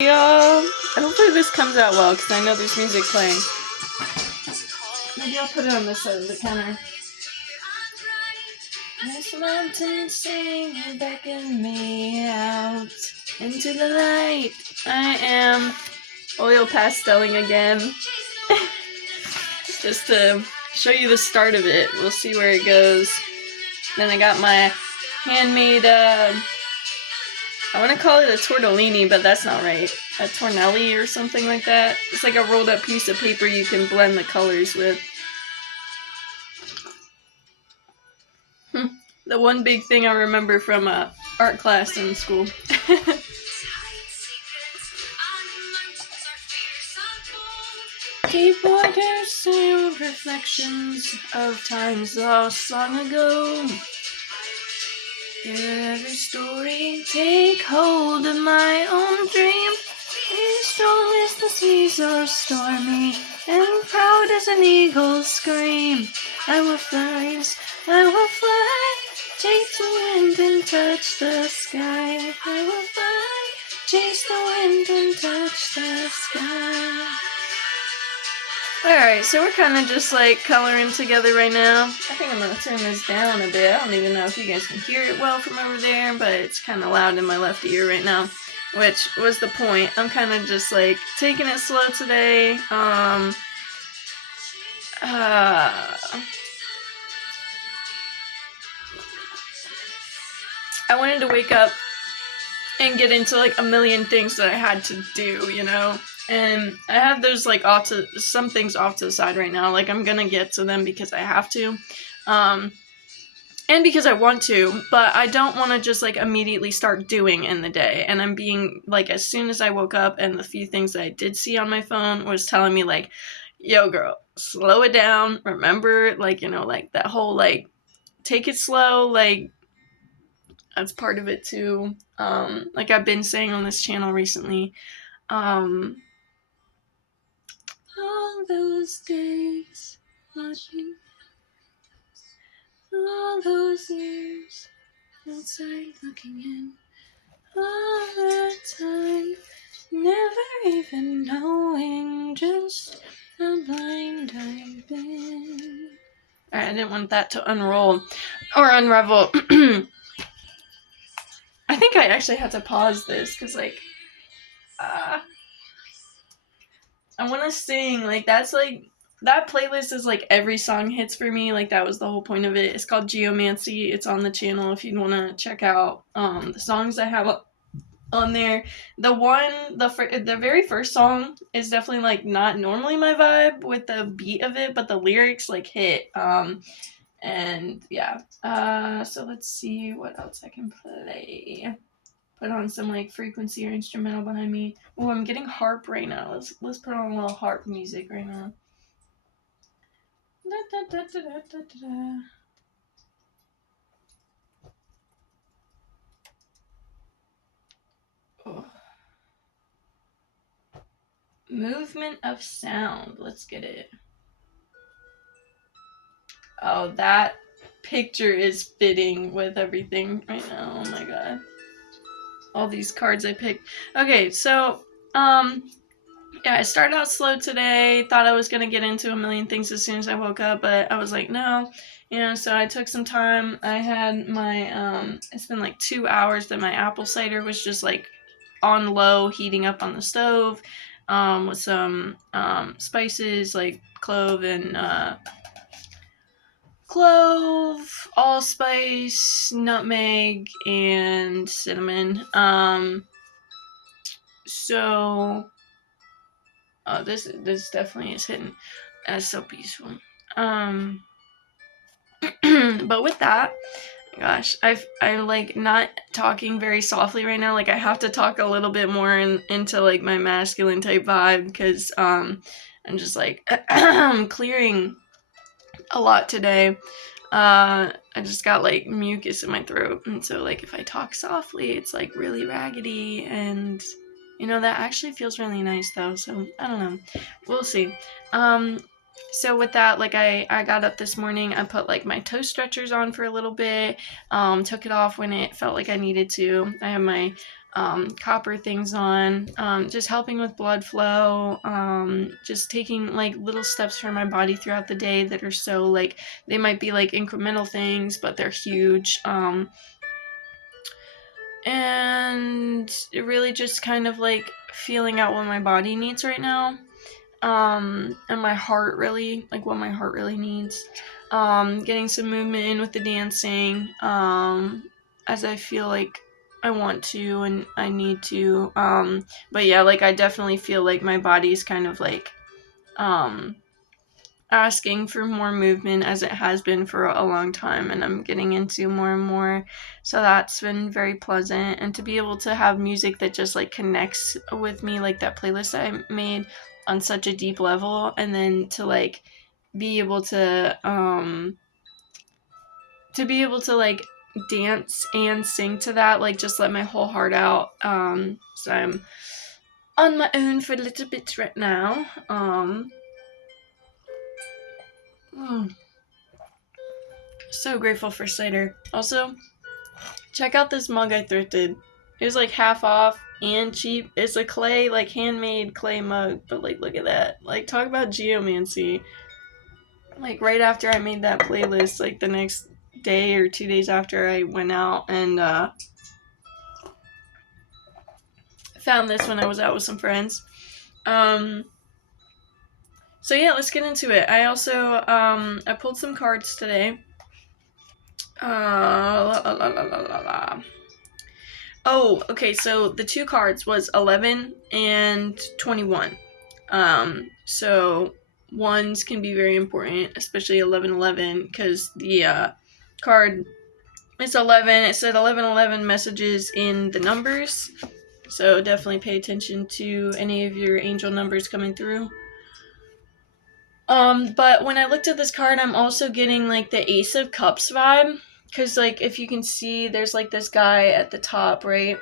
Yeah, hopefully this comes out well because I know there's music playing. Maybe I'll put it on this side of the counter. This mountain singing beckon me out into the light. I am oil pasteling again. Just to show you the start of it. We'll see where it goes. Then I got my handmade, I want to call it a tortellini, but that's not right. A tornelli or something like that. It's like a rolled up piece of paper you can blend the colors with. The one big thing I remember from art class in school. Deep waters, sealed reflections of times lost long ago. Hear every story, take hold of my own dream. Be strong as the seas are stormy, and proud as an eagle's scream. I will fly, chase the wind and touch the sky. I will fly, chase the wind and touch the sky. Alright, so we're kind of just like coloring together right now. I think I'm going to turn this down a bit. I don't even know if you guys can hear it well from over there, but it's kind of loud in my left ear right now, which was the point. I'm kind of just like taking it slow today. I wanted to wake up and get into like a million things that I had to do, you know? And I have those like some things off to the side right now. Like I'm gonna get to them because I have to. And because I want to, but I don't want to just like immediately start doing in the day. And I'm being like, as soon as I woke up and the few things that I did see on my phone was telling me like, yo girl, slow it down. Remember, like, you know, like that whole like, take it slow, like that's part of it too. Like I've been saying on this channel recently, all those days watching, all those years outside looking in, all that time never even knowing just how blind I've been. Alright, I didn't want that to unroll or unravel. I think I actually had to pause this because like I want to sing, like that's like that playlist is like every song hits for me, like that was the whole point of it. It's called Geomancy. It's on the channel if you want to check out the songs I have on there. The very first song is definitely like not normally my vibe with the beat of it, but the lyrics like hit. And yeah, so let's see what else I can play. Put on some like frequency or instrumental behind me. Oh, I'm getting harp right now. Let's put on a little harp music right now. Da, da, da, da, da, da. Oh. Movement of sound. Let's get it. Oh, that picture is fitting with everything right now. Oh my god. All these cards I picked. Okay, so yeah, I started out slow today. Thought I was gonna get into a million things as soon as I woke up, but I was like, no. You know, so I took some time. I had my it's been like 2 hours that my apple cider was just like on low, heating up on the stove, with some spices like clove, allspice, nutmeg, and cinnamon. So this definitely is hitting. That's so peaceful. But with that, gosh, I like not talking very softly right now. Like I have to talk a little bit more into like my masculine type vibe because I'm just like clearing a lot today. I just got like mucus in my throat, and so like if I talk softly, it's like really raggedy, and you know that actually feels really nice though. So I don't know, we'll see. So with that, like I got up this morning, I put like my toe stretchers on for a little bit, took it off when it felt like I needed to. I have my copper things on, just helping with blood flow, just taking like little steps for my body throughout the day that are so like, they might be like incremental things, but they're huge. And really just kind of like feeling out what my body needs right now. And my heart really, like what my heart really needs. Getting some movement in with the dancing, as I feel like I want to and I need to. But yeah, like I definitely feel like my body's kind of like, asking for more movement as it has been for a long time, and I'm getting into more and more, so that's been very pleasant. And to be able to have music that just like connects with me, like that playlist I made, on such a deep level, and then to like be able to like dance and sing to that, like just let my whole heart out. So I'm on my own for a little bit right now. So grateful for cider. Also, check out this mug I thrifted. It was like half off and cheap. It's a clay, like handmade clay mug, but like look at that. Like talk about geomancy. Like right after I made that playlist, like the next day or 2 days after, I went out and found this when I was out with some friends. So yeah, let's get into it. I also I pulled some cards today. Oh, okay, so the two cards was 11 and 21. So ones can be very important, especially 1111, because the card is 11. It said 1111 messages in the numbers, so definitely pay attention to any of your angel numbers coming through. But when I looked at this card, I'm also getting like the Ace of Cups vibe, because like if you can see, there's like this guy at the top, right?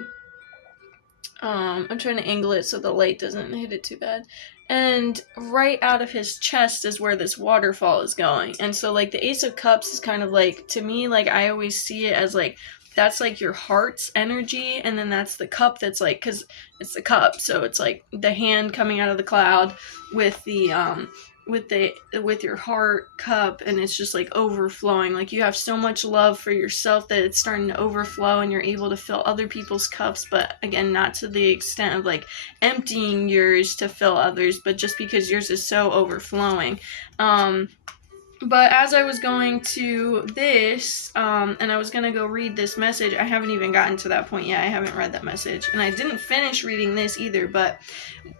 I'm trying to angle it so the light doesn't hit it too bad. And right out of his chest is where this waterfall is going. And so like the Ace of Cups is kind of like, to me, like I always see it as like, that's like your heart's energy, and then that's the cup that's like, because it's the cup, so it's like the hand coming out of the cloud with the with your heart cup, and it's just like overflowing. Like you have so much love for yourself that it's starting to overflow, and you're able to fill other people's cups, but again, not to the extent of like emptying yours to fill others, but just because yours is so overflowing. But as I was going to this, and I was going to go read this message, I haven't even gotten to that point yet. I haven't read that message. And I didn't finish reading this either, but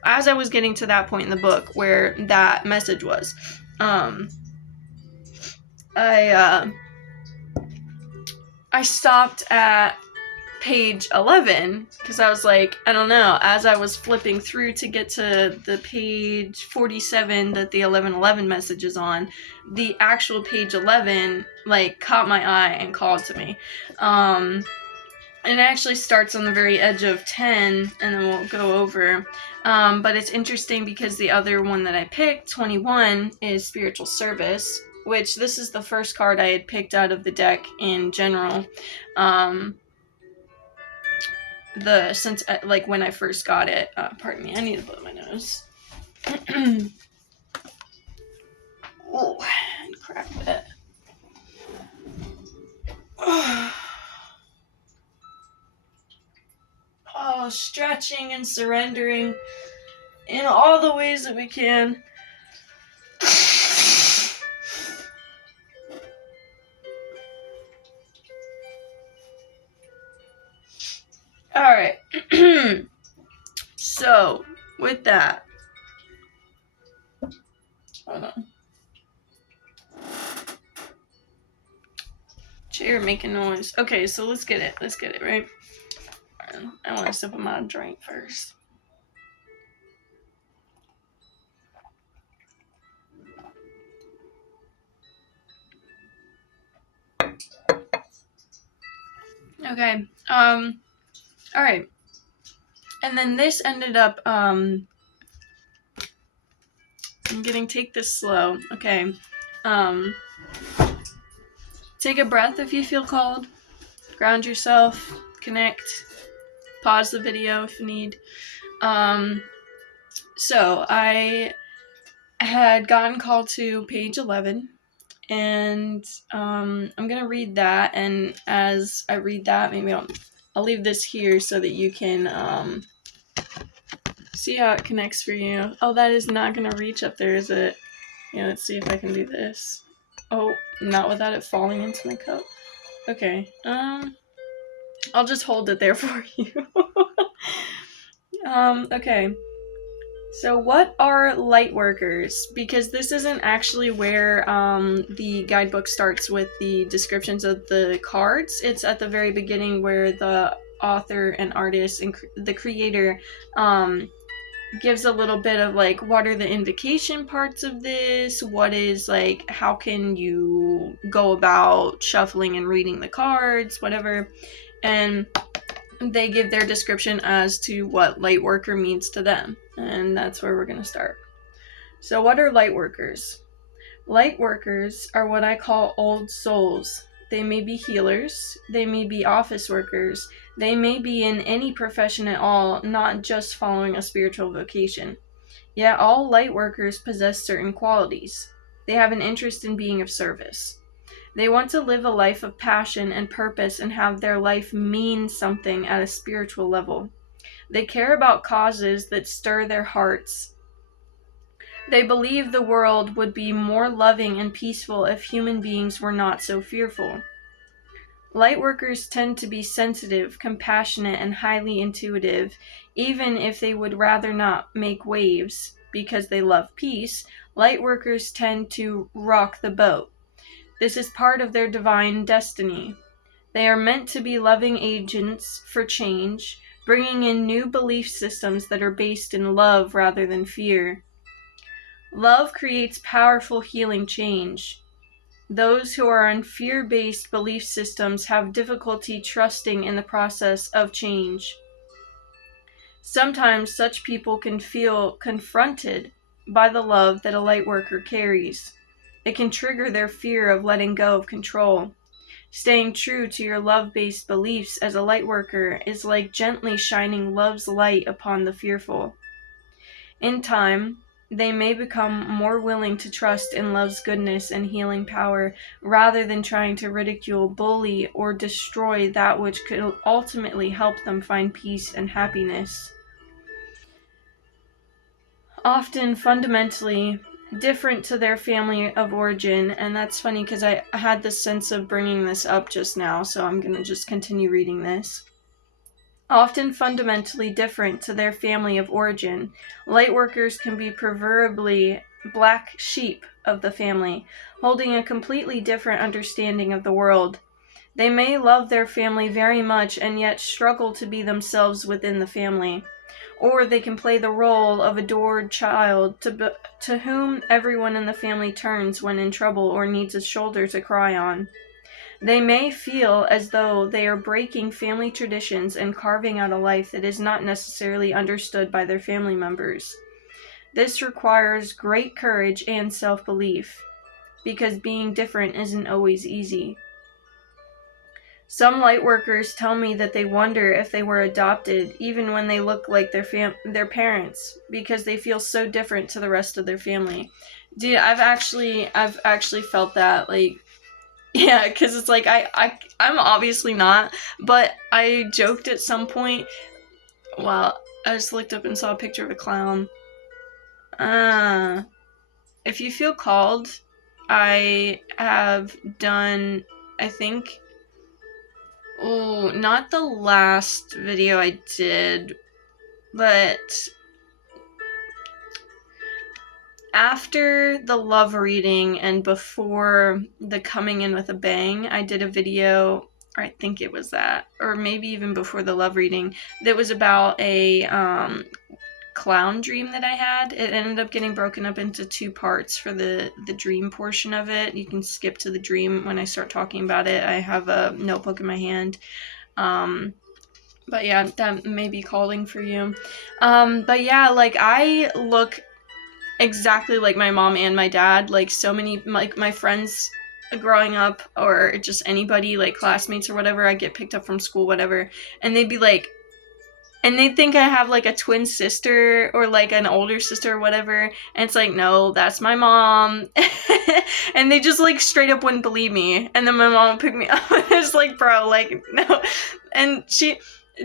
as I was getting to that point in the book where that message was, I stopped at page 11 because I was like, I don't know, as I was flipping through to get to the page 47 that the 1111 message is on, the actual page 11 like caught my eye and called to me. And it actually starts on the very edge of 10, and then we'll go over. But it's interesting because the other one that I picked, 21, is spiritual service, which this is the first card I had picked out of the deck in general. Since like when I first got it, pardon me, I need to blow my nose. Oh, and crack that. Oh, stretching and surrendering in all the ways that we can. Alright. So, with that. Hold on. Chair making noise. Okay, so let's get it. Let's get it, right? I want to sip of my drink first. Okay. Alright. And then this ended up, I'm getting take this slow. Okay. Take a breath if you feel called. Ground yourself. Connect. pause the video if you need. So I had gotten called to page 11, and I'm gonna read that, and as I read that, maybe I'll leave this here so that you can see how it connects for you. Oh, that is not gonna reach up there, is it? Yeah, let's see if I can do this. Oh, not without it falling into my cup. Okay, I'll just hold it there for you. Okay. So what are light workers? Because this isn't actually where the guidebook starts with the descriptions of the cards. It's at the very beginning where the author and artist and the creator gives a little bit of like, what are the invocation parts of this? What is like, how can you go about shuffling and reading the cards, whatever. And they give their description as to what light worker means to them. And that's where we're going to start. So what are light workers? Light workers are what I call old souls. They may be healers, they may be office workers, they may be in any profession at all, not just following a spiritual vocation. Yet all light workers possess certain qualities. They have an interest in being of service. They want to live a life of passion and purpose and have their life mean something at a spiritual level. They care about causes that stir their hearts. They believe the world would be more loving and peaceful if human beings were not so fearful. Lightworkers tend to be sensitive, compassionate, and highly intuitive, even if they would rather not make waves because they love peace. Lightworkers tend to rock the boat. This is part of their divine destiny. They are meant to be loving agents for change, bringing in new belief systems that are based in love rather than fear. Love creates powerful healing change. Those who are on fear-based belief systems have difficulty trusting in the process of change. Sometimes such people can feel confronted by the love that a lightworker carries. It can trigger their fear of letting go of control. Staying true to your love-based beliefs as a lightworker is like gently shining love's light upon the fearful. In time, they may become more willing to trust in love's goodness and healing power rather than trying to ridicule, bully, or destroy that which could ultimately help them find peace and happiness. Often fundamentally different to their family of origin, and that's funny because I had this sense of bringing this up just now, so I'm going to just continue reading this. Often fundamentally different to their family of origin, lightworkers can be proverbially black sheep of the family, holding a completely different understanding of the world. They may love their family very much and yet struggle to be themselves within the family. Or they can play the role of adored child to whom everyone in the family turns when in trouble or needs a shoulder to cry on. They may feel as though they are breaking family traditions and carving out a life that is not necessarily understood by their family members. This requires great courage and self-belief, because being different isn't always easy. Some lightworkers tell me that they wonder if they were adopted, even when they look like their parents, because they feel so different to the rest of their family. Dude, I've actually felt that, like, yeah, because it's like, I'm obviously not, but I joked at some point, well, I just looked up and saw a picture of a clown. If you feel called, I have done, I think, not the last video I did, but after the love reading and before the coming in with a bang, I did a video, or I think it was that, or maybe even before the love reading, that was about a clown dream that I had. It ended up getting broken up into 2 parts for the dream portion of it. You can skip to the dream when I start talking about it. I have a notebook in my hand. But yeah, that may be calling for you. But yeah, like, I look exactly like my mom and my dad. Like, so many, like, my friends growing up, or just anybody, like classmates or whatever, I get picked up from school, whatever, and they'd be like, and they think I have like a twin sister or like an older sister or whatever, and it's like, no, that's my mom. And they just like straight up wouldn't believe me, and then my mom would pick me up, and it's like, bro, like, no. And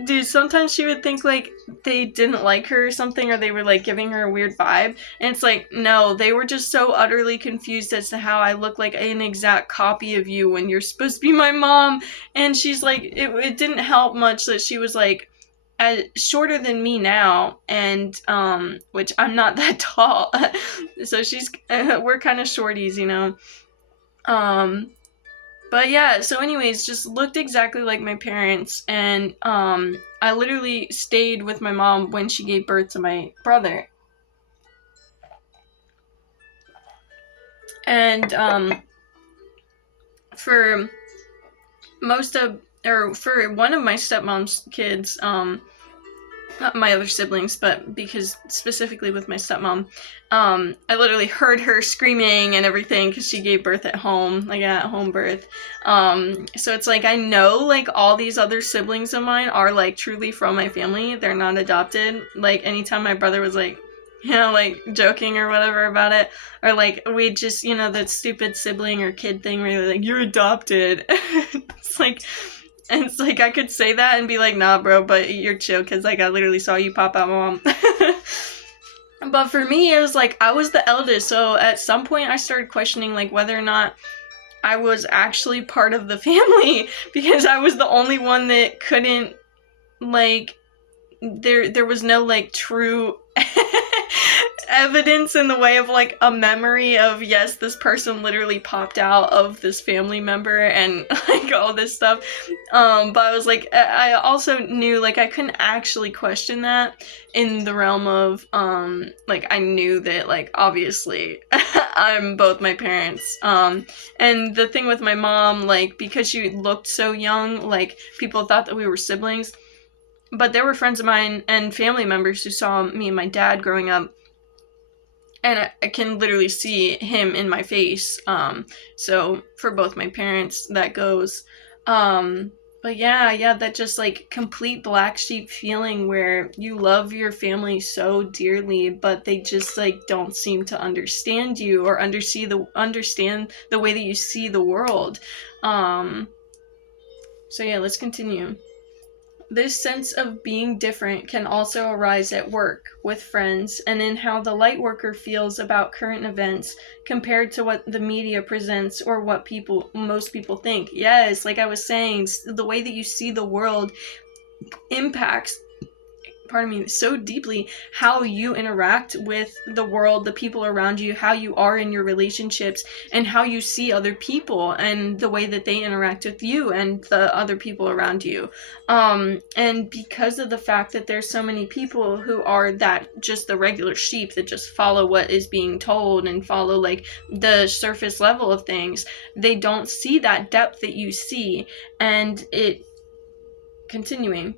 dude, sometimes she would think like they didn't like her or something, or they were like giving her a weird vibe, and it's like, no, they were just so utterly confused as to how I look like an exact copy of you when you're supposed to be my mom. And she's like, it didn't help much that she was like shorter than me now, and which I'm not that tall. So we're kind of shorties, you know. But yeah, so anyways, just looked exactly like my parents, and I literally stayed with my mom when she gave birth to my brother. And for one of my stepmom's kids, not my other siblings, but because specifically with my stepmom, I literally heard her screaming and everything because she gave birth at home, like at home birth. So it's like, I know like all these other siblings of mine are like truly from my family. They're not adopted. Like anytime my brother was like, you know, like joking or whatever about it, or like we just, you know, that stupid sibling or kid thing where they're like, you're adopted. It's like, and it's like, I could say that and be like, nah, bro, but you're chill, because, like, I literally saw you pop out, mom. But for me, it was like, I was the eldest, so at some point I started questioning, like, whether or not I was actually part of the family, because I was the only one that couldn't, like, there was no, like, true evidence in the way of like a memory of, yes, this person literally popped out of this family member and like all this stuff. But I was like, I also knew like I couldn't actually question that in the realm of like I knew that like obviously I'm both my parents. And the thing with my mom, like because she looked so young, like people thought that we were siblings. But there were friends of mine and family members who saw me and my dad growing up, and I can literally see him in my face. So for both my parents, that goes. But yeah, that just like complete black sheep feeling where you love your family so dearly, but they just like don't seem to understand you or understand the way that you see the world. So yeah, let's continue. This sense of being different can also arise at work, with friends, and in how the lightworker feels about current events compared to what the media presents or what most people think. Yes, like I was saying, the way that you see the world impacts so deeply how you interact with the world, the people around you, how you are in your relationships, and how you see other people and the way that they interact with you and the other people around you. And because of the fact that there's so many people who are just the regular sheep that just follow what is being told and follow like the surface level of things, they don't see that depth that you see. And continuing,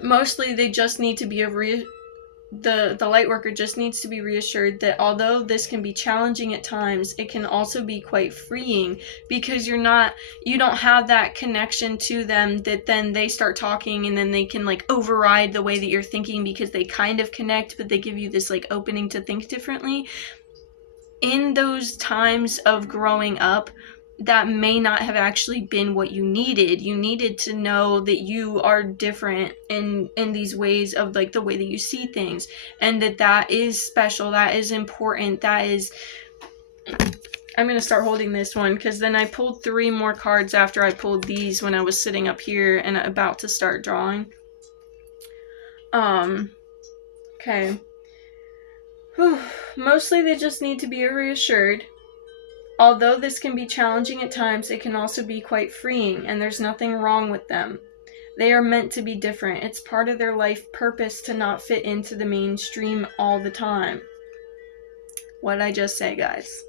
mostly they just need to be the lightworker just needs to be reassured that although this can be challenging at times, it can also be quite freeing, because you don't have that connection to them that then they start talking and then they can like override the way that you're thinking, because they kind of connect, but they give you this like opening to think differently. In those times of growing up, that may not have actually been what you needed. You needed to know that you are different in these ways of like the way that you see things, and that is special, that is important, that is... I'm going to start holding this one because then I pulled 3 more cards after I pulled these when I was sitting up here and about to start drawing. Okay. Whew. Mostly they just need to be reassured. Although this can be challenging at times, it can also be quite freeing, and there's nothing wrong with them. They are meant to be different. It's part of their life purpose to not fit into the mainstream all the time. What did I just say, guys?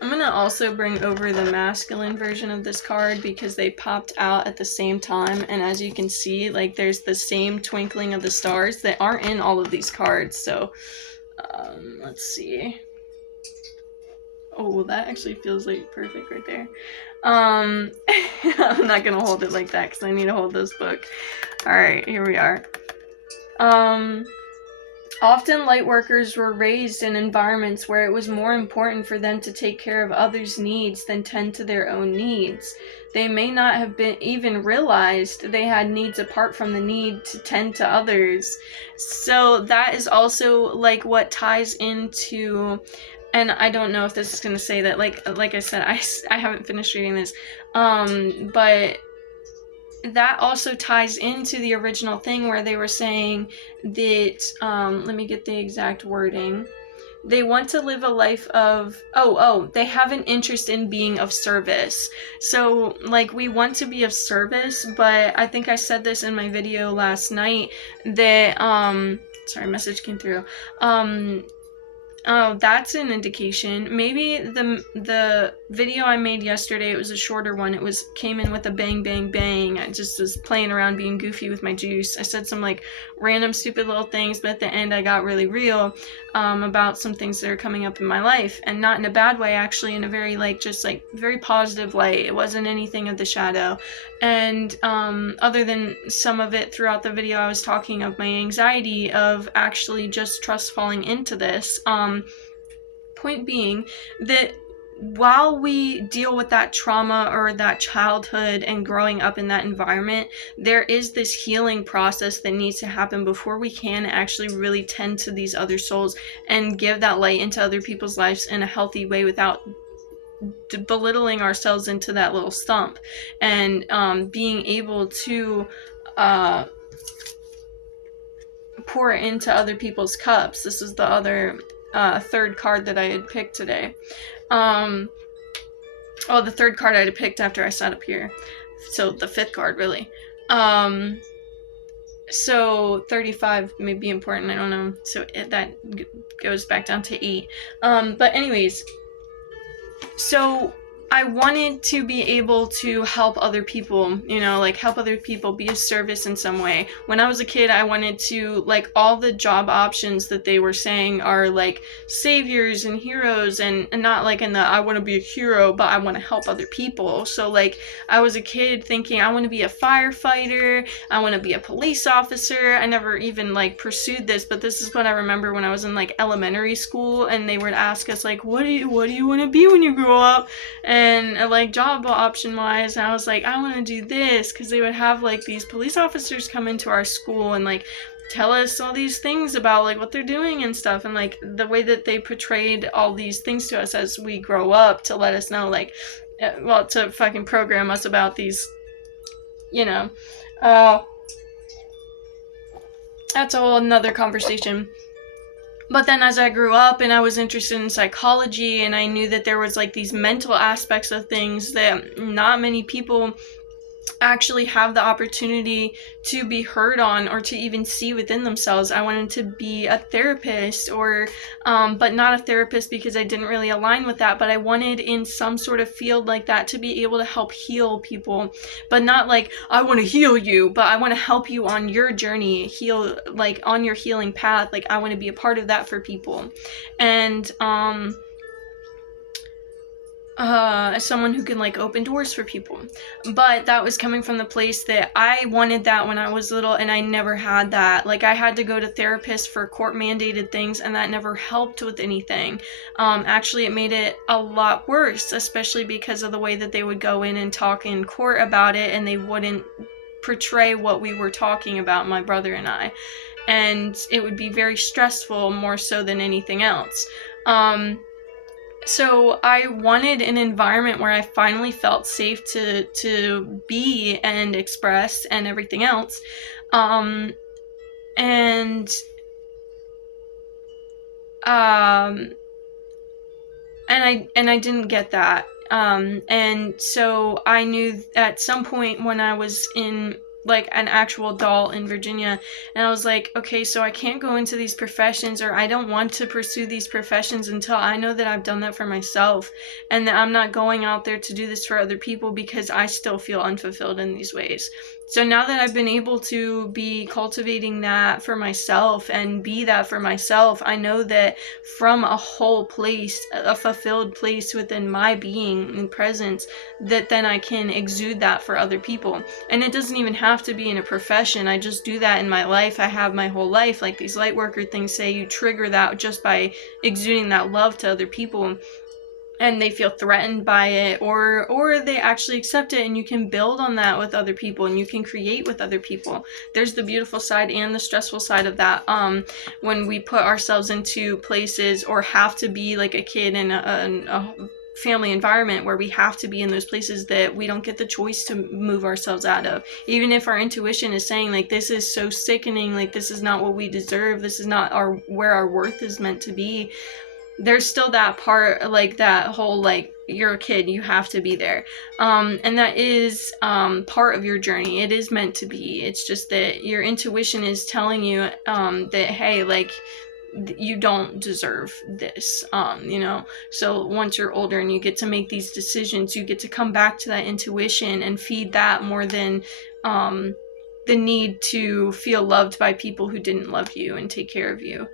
I'm going to also bring over the masculine version of this card because they popped out at the same time, and as you can see, like there's the same twinkling of the stars that aren't in all of these cards. So let's see. Oh, well, that actually feels like perfect right there. I'm not gonna hold it like that because I need to hold this book. Alright, here we are. Often light workers were raised in environments where it was more important for them to take care of others' needs than tend to their own needs. They may not have been even realized they had needs apart from the need to tend to others. So that is also like what ties into, and I don't know if this is going to say that, like I said, I haven't finished reading this, but that also ties into the original thing where they were saying that, let me get the exact wording. They want to live a life of, they have an interest in being of service. So, like, we want to be of service, but I think I said this in my video last night that, sorry, message came through. Oh, that's an indication. Maybe the video I made yesterday, it was a shorter one. It came in with a bang, bang, bang. I just was playing around being goofy with my juice. I said some like random stupid little things, but at the end I got really real about some things that are coming up in my life, and not in a bad way, actually, in a very like just like very positive light. It wasn't anything of the shadow. And other than some of it throughout the video, I was talking of my anxiety of actually just trust falling into this. Point being that while we deal with that trauma or that childhood and growing up in that environment, there is this healing process that needs to happen before we can actually really tend to these other souls and give that light into other people's lives in a healthy way without belittling ourselves into that little stump, and being able to pour it into other people's cups. This is the other third card that I had picked today. The third card I had picked after I sat up here. So the fifth card, really. So 35 may be important, I don't know. So that goes back down to 8. But anyways, so I wanted to be able to help other people, like help other people, be of service in some way. When I was a kid, I wanted to, like, all the job options that they were saying are like saviors and heroes, and not like in the I want to be a hero, but I want to help other people. So like I was a kid thinking I want to be a firefighter, I want to be a police officer. I never even like pursued this, but this is what I remember when I was in like elementary school, and they would ask us like, what do you want to be when you grow up? And like job option wise, I was like, I want to do this, because they would have like these police officers come into our school and like tell us all these things about like what they're doing and stuff, and like the way that they portrayed all these things to us as we grow up to let us know, like, well, to fucking program us about these, that's a whole another conversation. But then as I grew up and I was interested in psychology, and I knew that there was like these mental aspects of things that not many people actually have the opportunity to be heard on or to even see within themselves. I wanted to be a therapist, or but not a therapist because I didn't really align with that, but I wanted in some sort of field like that to be able to help heal people, but not like I want to heal you, but I want to help you on your journey, heal, like on your healing path. Like I want to be a part of that for people. And as someone who can like open doors for people. But that was coming from the place that I wanted that when I was little, and I never had that. Like I had to go to therapists for court mandated things, and that never helped with anything. Actually, it made it a lot worse, especially because of the way that they would go in and talk in court about it, and they wouldn't portray what we were talking about, my brother and I. And it would be very stressful, more so than anything else. So I wanted an environment where I finally felt safe to be and express and everything else. And I didn't get that. And so I knew at some point when I was in like an actual adult in Virginia, and I was like, okay, so I can't go into these professions, or I don't want to pursue these professions until I know that I've done that for myself, and that I'm not going out there to do this for other people because I still feel unfulfilled in these ways. So now that I've been able to be cultivating that for myself and be that for myself, I know that from a whole place, a fulfilled place within my being and presence, that then I can exude that for other people. And it doesn't even have to be in a profession. I just do that in my life. I have my whole life. Like these light worker things say, you trigger that just by exuding that love to other people, and they feel threatened by it, or they actually accept it, and you can build on that with other people, and you can create with other people. There's the beautiful side and the stressful side of that. When we put ourselves into places or have to be like a kid in a family environment where we have to be in those places that we don't get the choice to move ourselves out of, even if our intuition is saying like, this is so sickening, like this is not what we deserve, this is not where our worth is meant to be. There's still that part, like that whole like, you're a kid, you have to be there, and that is part of your journey. It is meant to be. It's just that your intuition is telling you that, hey, like, you don't deserve this, so once you're older and you get to make these decisions, you get to come back to that intuition and feed that more than the need to feel loved by people who didn't love you and take care of you.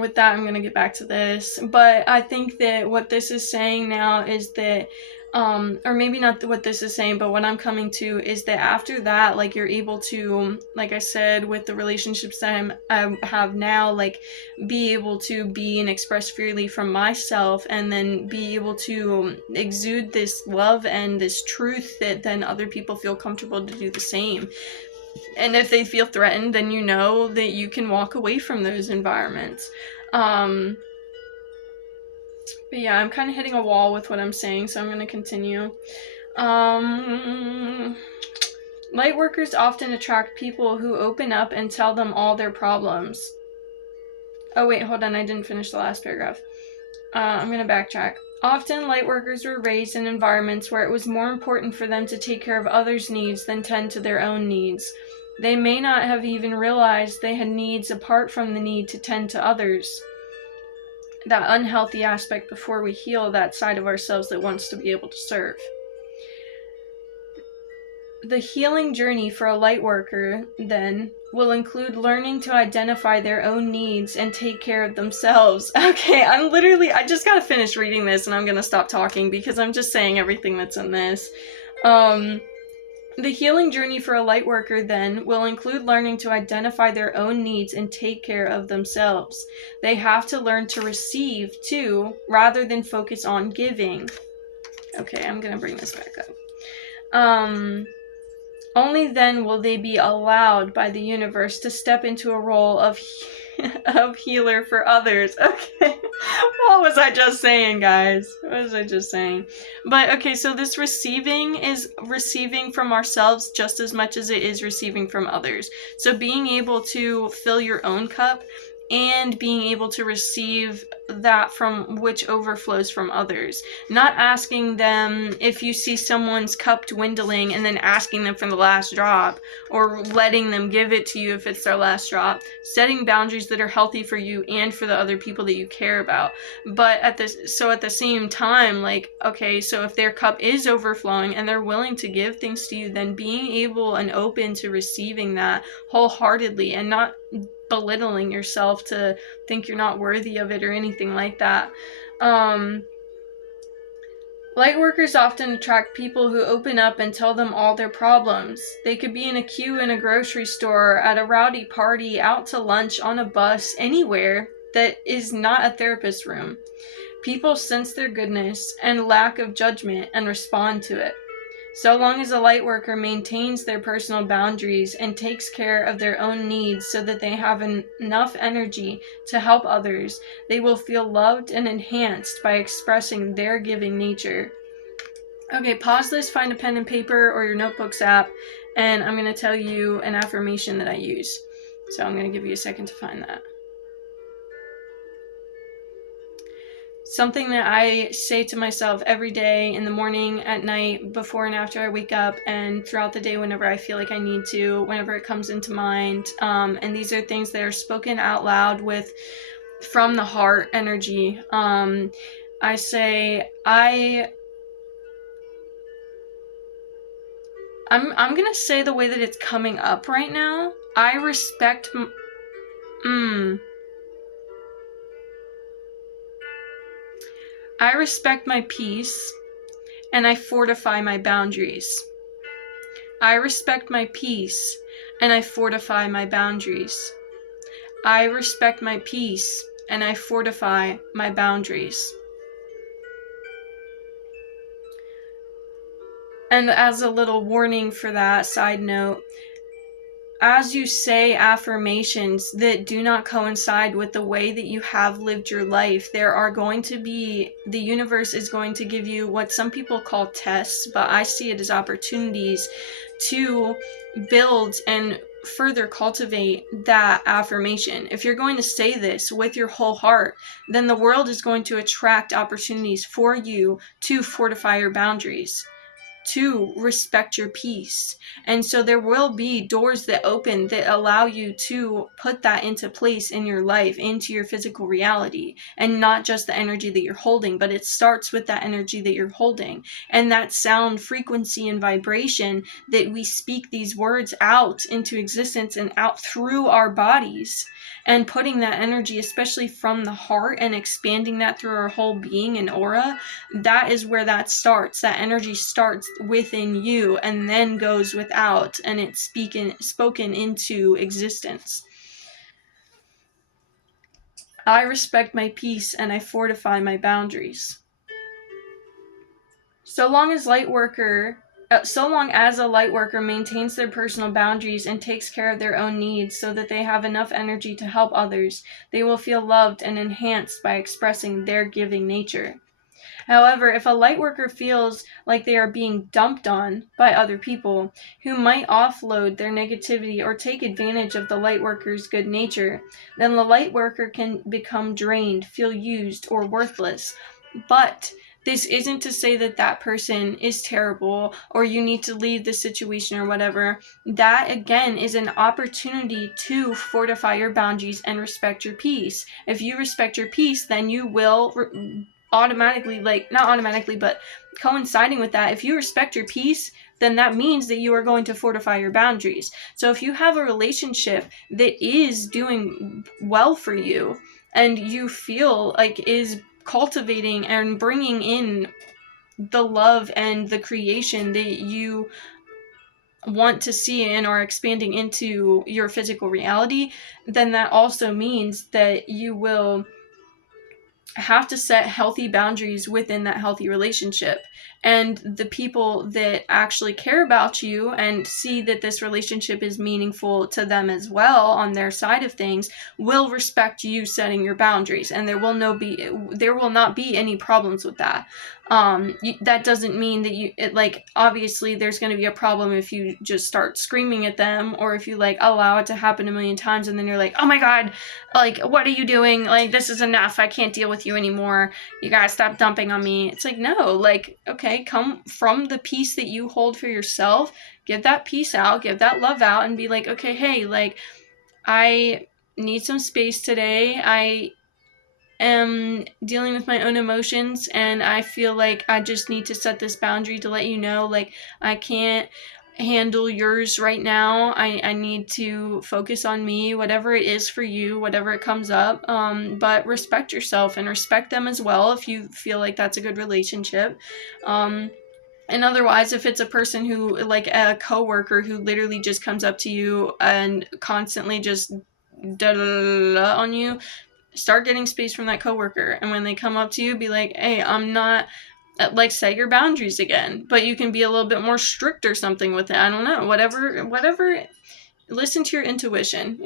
With that, I'm gonna get back to this, but I think that what this is saying now is that, or maybe not what this is saying, but what I'm coming to is that after that, like, you're able to, like I said, with the relationships that I have now, like, be able to be and express freely from myself, and then be able to exude this love and this truth that then other people feel comfortable to do the same. And if they feel threatened, then you know that you can walk away from those environments. But yeah, I'm kind of hitting a wall with what I'm saying, so I'm going to continue. Light workers often attract people who open up and tell them all their problems. Oh wait, hold on, I didn't finish the last paragraph. I'm going to backtrack. Often, light workers were raised in environments where it was more important for them to take care of others' needs than tend to their own needs. They may not have even realized they had needs apart from the need to tend to others. That unhealthy aspect before we heal that side of ourselves that wants to be able to serve. The healing journey for a light worker, then, will include learning to identify their own needs and take care of themselves. Okay, I just gotta finish reading this and I'm gonna stop talking because I'm just saying everything that's in this. The healing journey for a light worker, then, will include learning to identify their own needs and take care of themselves. They have to learn to receive, too, rather than focus on giving. Okay, I'm gonna bring this back up. Only then will they be allowed by the universe to step into a role of healer for others. Okay, what was I just saying, guys? What was I just saying? But okay, so this receiving is receiving from ourselves just as much as it is receiving from others. So being able to fill your own cup and being able to receive that from which overflows from others. Not asking them, if you see someone's cup dwindling and then asking them for the last drop, or letting them give it to you if it's their last drop. Setting boundaries that are healthy for you and for the other people that you care about. But at the same time, like, okay, so if their cup is overflowing and they're willing to give things to you, then being able and open to receiving that wholeheartedly and not belittling yourself to think you're not worthy of it or anything like that. Light workers often attract people who open up and tell them all their problems. They could be in a queue in a grocery store, at a rowdy party, out to lunch, on a bus, anywhere that is not a therapist room. People sense their goodness and lack of judgment and respond to it. So long as a light worker maintains their personal boundaries and takes care of their own needs so that they have enough energy to help others, they will feel loved and enhanced by expressing their giving nature. Okay, pause this, find a pen and paper or your notebooks app, and I'm going to tell you an affirmation that I use. So I'm going to give you a second to find that. Something that I say to myself every day, in the morning, at night, before and after I wake up, and throughout the day whenever I feel like I need to, whenever it comes into mind. And these are things that are spoken out loud from the heart energy. I say, I I'm gonna say the way that it's coming up right now. I respect I respect my peace and I fortify my boundaries. I respect my peace and I fortify my boundaries. I respect my peace and I fortify my boundaries. And as a little warning for that, side note, as you say affirmations that do not coincide with the way that you have lived your life, the universe is going to give you what some people call tests, but I see it as opportunities to build and further cultivate that affirmation. If you're going to say this with your whole heart, then the world is going to attract opportunities for you to fortify your boundaries, to respect your peace. And so there will be doors that open that allow you to put that into place in your life, into your physical reality, and not just the energy that you're holding, but it starts with that energy that you're holding and that sound frequency and vibration that we speak these words out into existence and out through our bodies, and putting that energy, especially from the heart, and expanding that through our whole being and aura. That is where that starts. That energy starts within you and then goes without, and it's spoken into existence. I respect my peace and I fortify my boundaries. So long as a light worker maintains their personal boundaries and takes care of their own needs so that they have enough energy to help others, they will feel loved and enhanced by expressing their giving nature. However, if a lightworker feels like they are being dumped on by other people who might offload their negativity or take advantage of the lightworker's good nature, then the lightworker can become drained, feel used, or worthless. But this isn't to say that that person is terrible or you need to leave the situation or whatever. That, again, is an opportunity to fortify your boundaries and respect your peace. If you respect your peace, then you will automatically, not automatically, but coinciding with that, if you respect your peace, then that means that you are going to fortify your boundaries. So if you have a relationship that is doing well for you and you feel like is cultivating and bringing in the love and the creation that you want to see and are expanding into your physical reality, then that also means that you will have to set healthy boundaries within that healthy relationship. And the people that actually care about you and see that this relationship is meaningful to them as well on their side of things will respect you setting your boundaries, and there will not be any problems with that. That doesn't mean that obviously there's going to be a problem if you just start screaming at them, or if you allow it to happen a million times and then you're like, oh my god, what are you doing? This is enough. I can't deal with you anymore. You gotta stop dumping on me. It's no, okay, come from the peace that you hold for yourself, give that peace out, give that love out, and be okay, hey, I need some space today. I am dealing with my own emotions, and I feel like I just need to set this boundary to let you know, I can't handle yours right now. I need to focus on me, whatever it is for you, whatever it comes up. But respect yourself and respect them as well if you feel like that's a good relationship. And otherwise, if it's a person who, a coworker who literally just comes up to you and constantly just on you, start getting space from that coworker. And when they come up to you, be hey, I'm not, set your boundaries again, but you can be a little bit more strict or something with it. I don't know, whatever, listen to your intuition,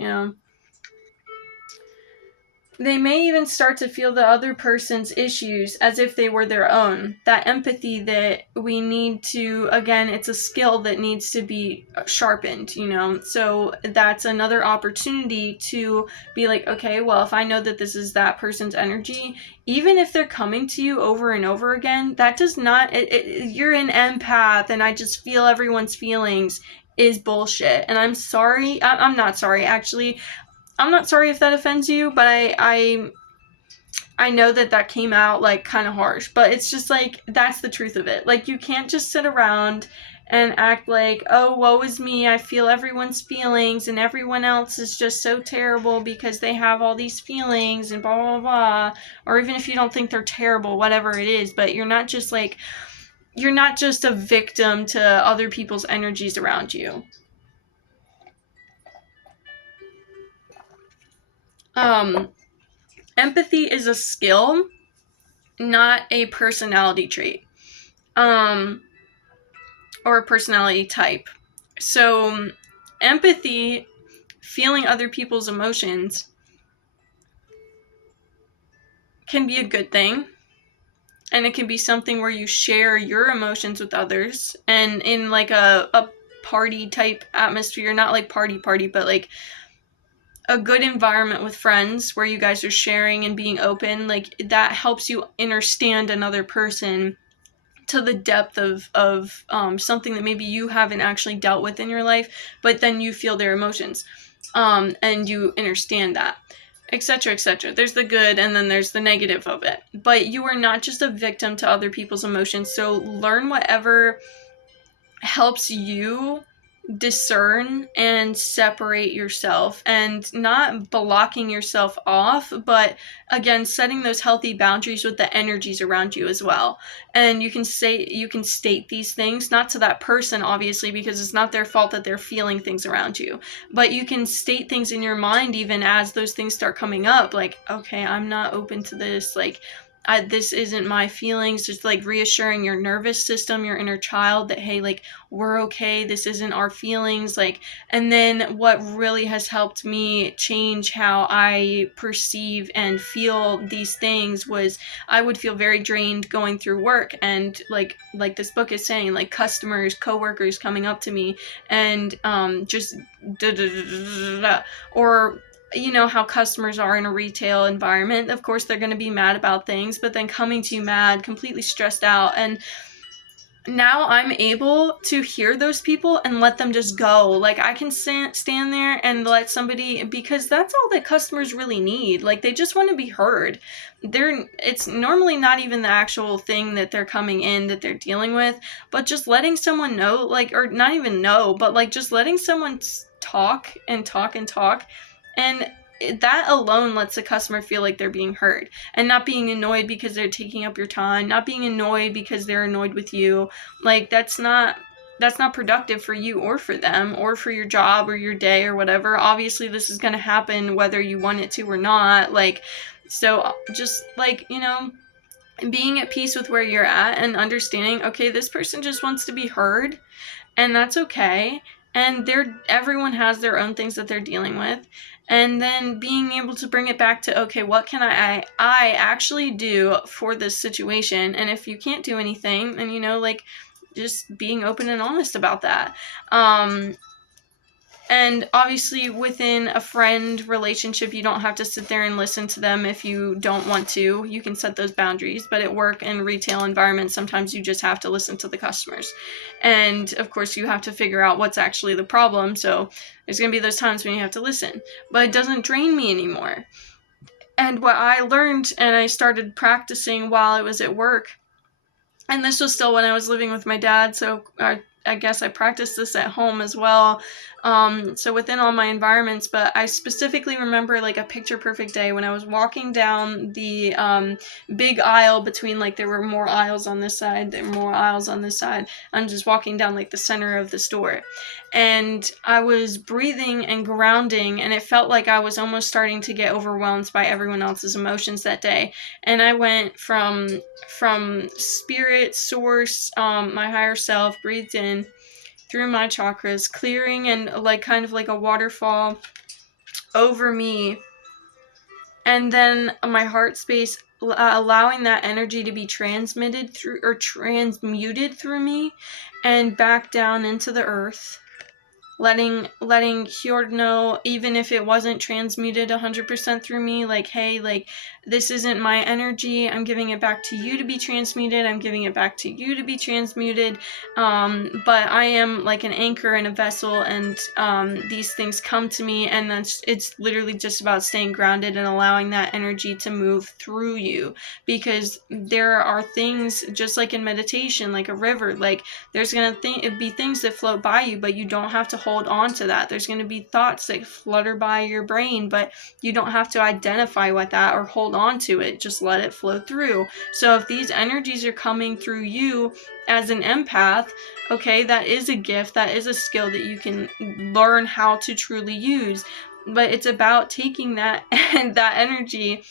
They may even start to feel the other person's issues as if they were their own. That empathy that we need to, again, it's a skill that needs to be sharpened, So that's another opportunity to be okay, well, if I know that this is that person's energy, even if they're coming to you over and over again, that does not, you're an empath and I just feel everyone's feelings is bullshit. And I'm sorry. I'm not sorry, actually. I'm not sorry if that offends you, but I know that came out kind of harsh, but it's just that's the truth of it. You can't just sit around and act like, oh, woe is me, I feel everyone's feelings and everyone else is just so terrible because they have all these feelings and blah blah blah. Or even if you don't think they're terrible, whatever it is, but you're not just a victim to other people's energies around you. Empathy is a skill, not a personality trait, or a personality type. So empathy, feeling other people's emotions, can be a good thing, and it can be something where you share your emotions with others, and in like a party type atmosphere, not like party, but like a good environment with friends where you guys are sharing and being open, like that helps you understand another person to the depth of something that maybe you haven't actually dealt with in your life, but then you feel their emotions, and you understand that, etc., etc. There's the good and then there's the negative of it, but you are not just a victim to other people's emotions. So learn whatever helps you discern and separate yourself, and not blocking yourself off, but again setting those healthy boundaries with the energies around you as well. And you can state these things, not to that person obviously, because it's not their fault that they're feeling things around you, but you can state things in your mind even as those things start coming up, like, okay, I'm not open to this, like this isn't my feelings. Just like reassuring your nervous system, your inner child, that hey, like we're okay, this isn't our feelings. Like, and then what really has helped me change how I perceive and feel these things was I would feel very drained going through work, and like this book is saying, like customers, coworkers coming up to me and just or you know how customers are in a retail environment. Of course, they're going to be mad about things, but then coming to you mad, completely stressed out. And now I'm able to hear those people and let them just go. Like I can stand there and let somebody, because that's all that customers really need. Like they just want to be heard. It's normally not even the actual thing that they're coming in that they're dealing with, but just letting someone know, like, or not even know, but like just letting someone talk and talk and talk. And that alone lets the customer feel like they're being heard, and not being annoyed because they're taking up your time, not being annoyed because they're annoyed with you. Like that's not productive for you or for them or for your job or your day or whatever. Obviously this is going to happen whether you want it to or not. Like, so just like, you know, being at peace with where you're at and understanding, okay, this person just wants to be heard, and that's okay. And everyone has their own things that they're dealing with. And then being able to bring it back to, okay, what can I actually do for this situation? And if you can't do anything, then, you know, like just being open and honest about that. And obviously within a friend relationship, you don't have to sit there and listen to them if you don't want to. You can set those boundaries, but at work and retail environments, sometimes you just have to listen to the customers. And of course you have to figure out what's actually the problem. So there's going to be those times when you have to listen, but it doesn't drain me anymore. And what I learned and I started practicing while I was at work, and this was still when I was living with my dad, so I guess I practiced this at home as well. So within all my environments, but I specifically remember like a picture perfect day when I was walking down the big aisle between, like there were more aisles on this side, there were more aisles on this side. I'm just walking down like the center of the store. And I was breathing and grounding, and it felt like I was almost starting to get overwhelmed by everyone else's emotions that day. And I went from spirit, source, my higher self, breathed in through my chakras, clearing and like kind of like a waterfall over me, and then my heart space, allowing that energy to be transmitted through or transmuted through me and back down into the earth. letting Hjord know, even if it wasn't transmuted 100% through me, like, hey, like, this isn't my energy, I'm giving it back to you to be transmuted, I'm giving it back to you to be transmuted, but I am like an anchor in a vessel, and these things come to me, and it's literally just about staying grounded and allowing that energy to move through you, because there are things, just like in meditation, like a river, like, there's gonna be things that float by you, but you don't have to hold on to that. There's gonna be thoughts that flutter by your brain, but you don't have to identify with that or hold on to it. Just let it flow through. So if these energies are coming through you as an empath, okay, that is a gift, that is a skill that you can learn how to truly use. But it's about taking that and that energy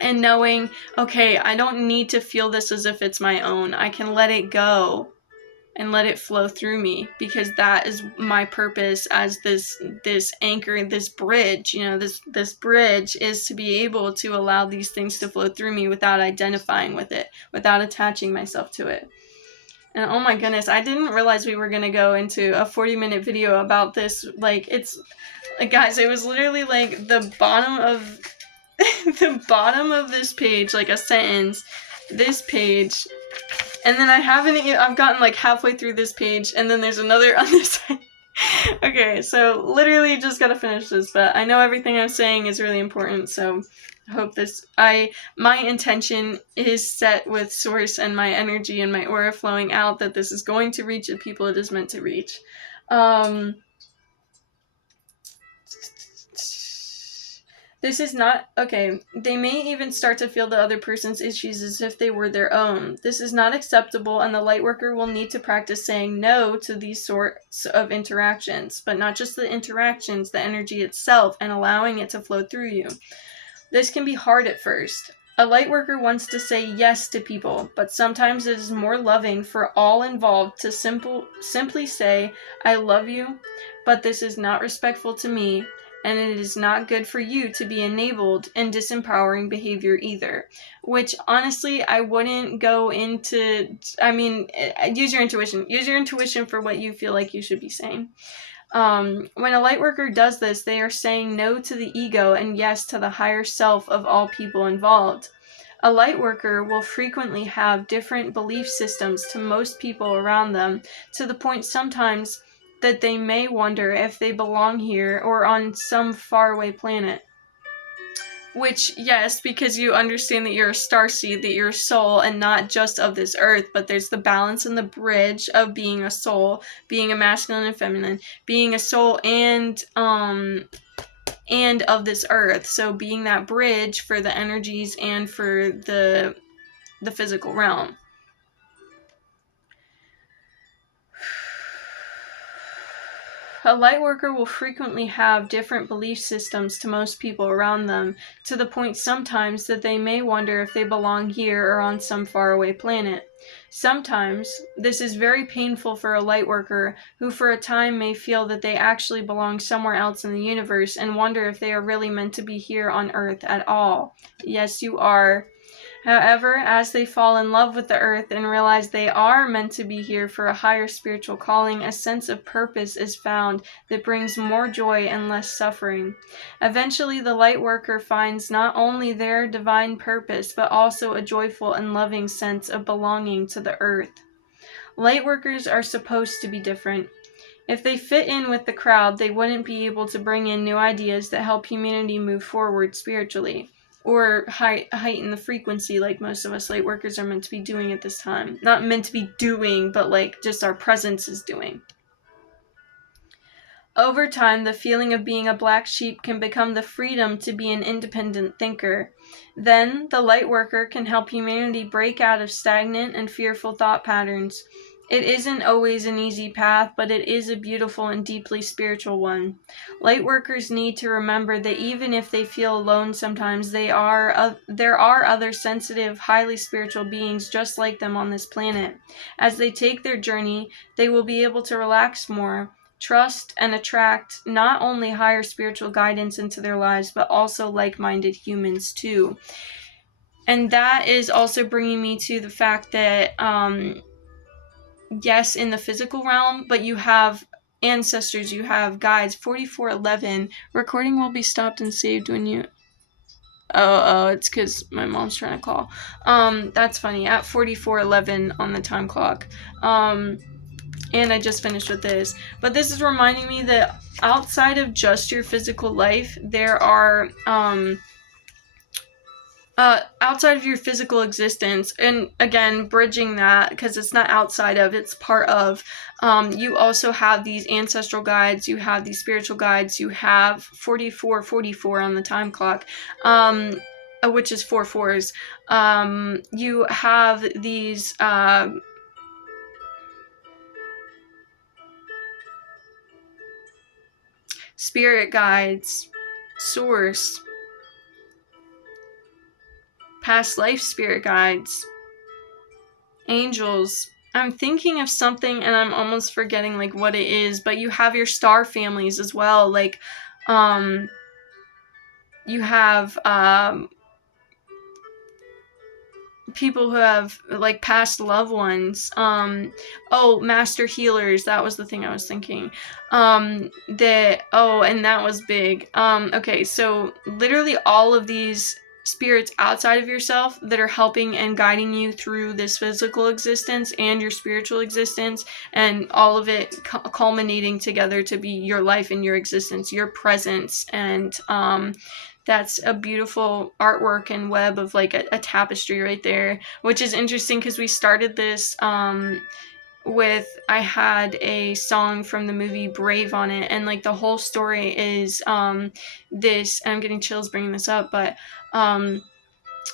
and knowing, okay, I don't need to feel this as if it's my own. I can let it go and let it flow through me, because that is my purpose as this anchor, this bridge. This bridge is to be able to allow these things to flow through me without identifying with it, without attaching myself to it. And oh my goodness, I didn't realize we were gonna go into a 40-minute video about this. Like, it's like, guys, it was literally like the bottom of the bottom of this page, like a sentence, this page, and then I've gotten like halfway through this page, and then there's another on this side. Okay, so literally just gotta finish this, but I know everything I'm saying is really important, so I hope my intention is set with source and my energy and my aura flowing out, that this is going to reach the people it is meant to reach. This is not, okay, they may even start to feel the other person's issues as if they were their own. This is not acceptable, and the lightworker will need to practice saying no to these sorts of interactions, but not just the interactions, the energy itself, and allowing it to flow through you. This can be hard at first. A lightworker wants to say yes to people, but sometimes it is more loving for all involved to simply say, I love you, but this is not respectful to me, and it is not good for you to be enabled in disempowering behavior either. Which, honestly, I wouldn't go into, use your intuition. Use your intuition for what you feel like you should be saying. When a lightworker does this, they are saying no to the ego and yes to the higher self of all people involved. A lightworker will frequently have different belief systems to most people around them, to the point sometimes that they may wonder if they belong here or on some faraway planet. Which, yes, because you understand that you're a starseed, that you're a soul, and not just of this earth, but there's the balance and the bridge of being a soul, being a masculine and feminine, being a soul and of this earth. So being that bridge for the energies and for the physical realm. A lightworker will frequently have different belief systems to most people around them, to the point sometimes that they may wonder if they belong here or on some faraway planet. Sometimes, this is very painful for a lightworker, who for a time may feel that they actually belong somewhere else in the universe and wonder if they are really meant to be here on Earth at all. Yes, you are. However, as they fall in love with the earth and realize they are meant to be here for a higher spiritual calling, a sense of purpose is found that brings more joy and less suffering. Eventually, the light worker finds not only their divine purpose, but also a joyful and loving sense of belonging to the earth. Light workers are supposed to be different. If they fit in with the crowd, they wouldn't be able to bring in new ideas that help humanity move forward spiritually, or heighten the frequency like most of us light workers are meant to be doing at this time. Not meant to be doing, but like just our presence is doing. Over time, the feeling of being a black sheep can become the freedom to be an independent thinker. Then, the light worker can help humanity break out of stagnant and fearful thought patterns. It isn't always an easy path, but it is a beautiful and deeply spiritual one. Lightworkers need to remember that even if they feel alone sometimes, there are other sensitive, highly spiritual beings just like them on this planet. As they take their journey, they will be able to relax more, trust, and attract not only higher spiritual guidance into their lives, but also like-minded humans too. And that is also bringing me to the fact that, yes, in the physical realm, but you have ancestors, you have guides. 4411, recording will be stopped and saved when you... Oh, it's because my mom's trying to call. That's funny. At 4411 on the time clock. And I just finished with this. But this is reminding me that outside of just your physical life, there are, outside of your physical existence, and again, bridging that, because it's not outside of, it's part of, you also have these ancestral guides, you have these spiritual guides, you have 4444 on the time clock, which is 4 fours. You have these, spirit guides, source, past life spirit guides, angels. I'm thinking of something and I'm almost forgetting like what it is, but you have your star families as well. Like, you have people who have like past loved ones. Master healers, that was the thing I was thinking. And that was big. Okay, so literally all of these spirits outside of yourself that are helping and guiding you through this physical existence and your spiritual existence, and all of it culminating together to be your life and your existence, your presence. And that's a beautiful artwork and web of like a tapestry right there, which is interesting because we started this with, I had a song from the movie Brave on it, and like the whole story is this, and I'm getting chills bringing this up, but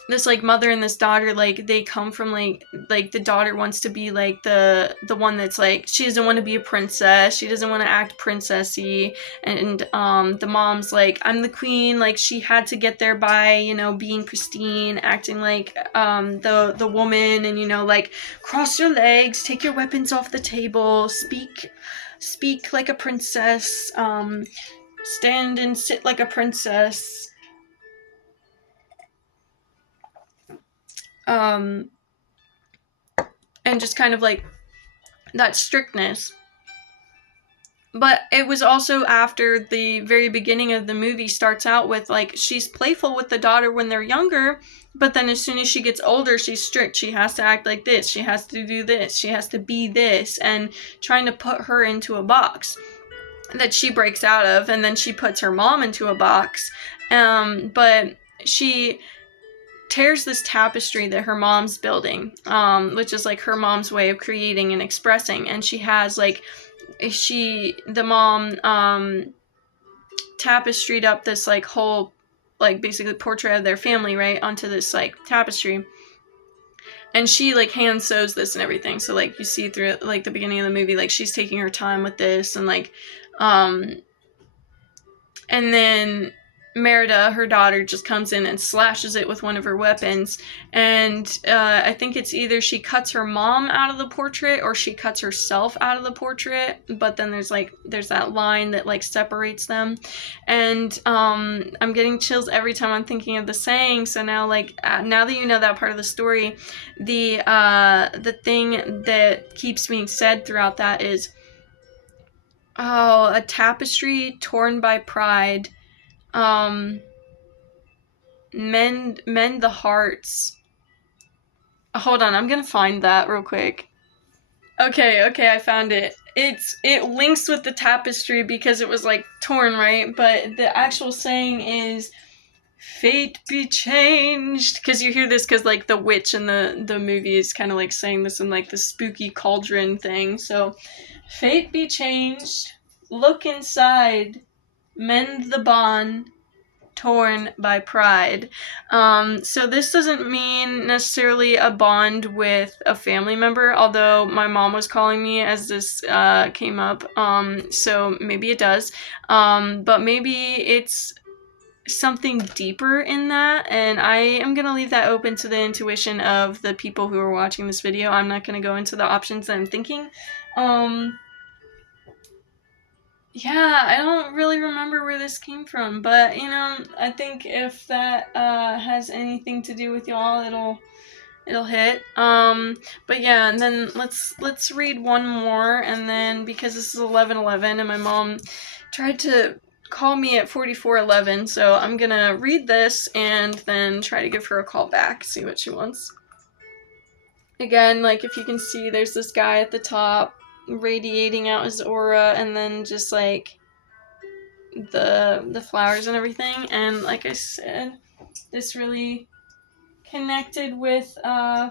this like mother and this daughter, like they come from like the daughter wants to be like the one that's like, she doesn't want to be a princess, she doesn't want to act princessy, and the mom's like, I'm the queen, like she had to get there by, you know, being pristine, acting like the woman, and you know, like cross your legs, take your weapons off the table, speak like a princess, stand and sit like a princess. And just kind of like that strictness. But it was also after the very beginning of the movie starts out with like, she's playful with the daughter when they're younger, but then as soon as she gets older, she's strict. She has to act like this, she has to do this, she has to be this, and trying to put her into a box that she breaks out of, and then she puts her mom into a box. But she tears this tapestry that her mom's building, which is like her mom's way of creating and expressing, and she has like, the mom tapestried up this like whole, like basically portrait of their family right onto this like tapestry, and she like hand sews this and everything, so like you see through like the beginning of the movie, like she's taking her time with this, and like and then Merida, her daughter, just comes in and slashes it with one of her weapons. And I think it's either she cuts her mom out of the portrait or she cuts herself out of the portrait. But then there's that line that like separates them. And I'm getting chills every time I'm thinking of the saying. So now now that you know that part of the story, the thing that keeps being said throughout that is, a tapestry torn by pride. Mend the hearts. Hold on, I'm gonna find that real quick. Okay, I found it. It links with the tapestry because it was like torn, right? But the actual saying is, fate be changed, because you hear this because like the witch in the movie is kind of like saying this in like the spooky cauldron thing. So, fate be changed, look inside, mend the bond torn by pride. So this doesn't mean necessarily a bond with a family member, although my mom was calling me as this came up, so maybe it does, but maybe it's something deeper in that, and I am going to leave that open to the intuition of the people who are watching this video. I'm not going to go into the options that I'm thinking. Yeah, I don't really remember where this came from, but, you know, I think if that has anything to do with y'all, it'll hit. But yeah, and then let's read one more, and then because this is 11:11, and my mom tried to call me at 44:11, so I'm gonna read this and then try to give her a call back, see what she wants. Again, like if you can see, there's this guy at the top radiating out his aura, and then just like the flowers and everything. And like I said, this really connected with oh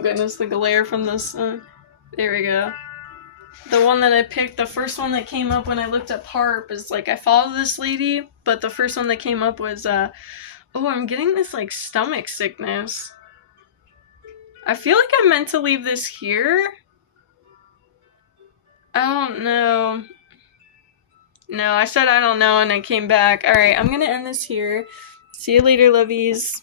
goodness, the glare from the sun. There we go. The one that I picked, the first one that came up when I looked up harp is like I follow this lady, but the first one that came up was oh, I'm getting this like stomach sickness. I feel like I meant to leave this here. I don't know. No, I said I don't know and I came back. Alright, I'm gonna end this here. See you later, lovies.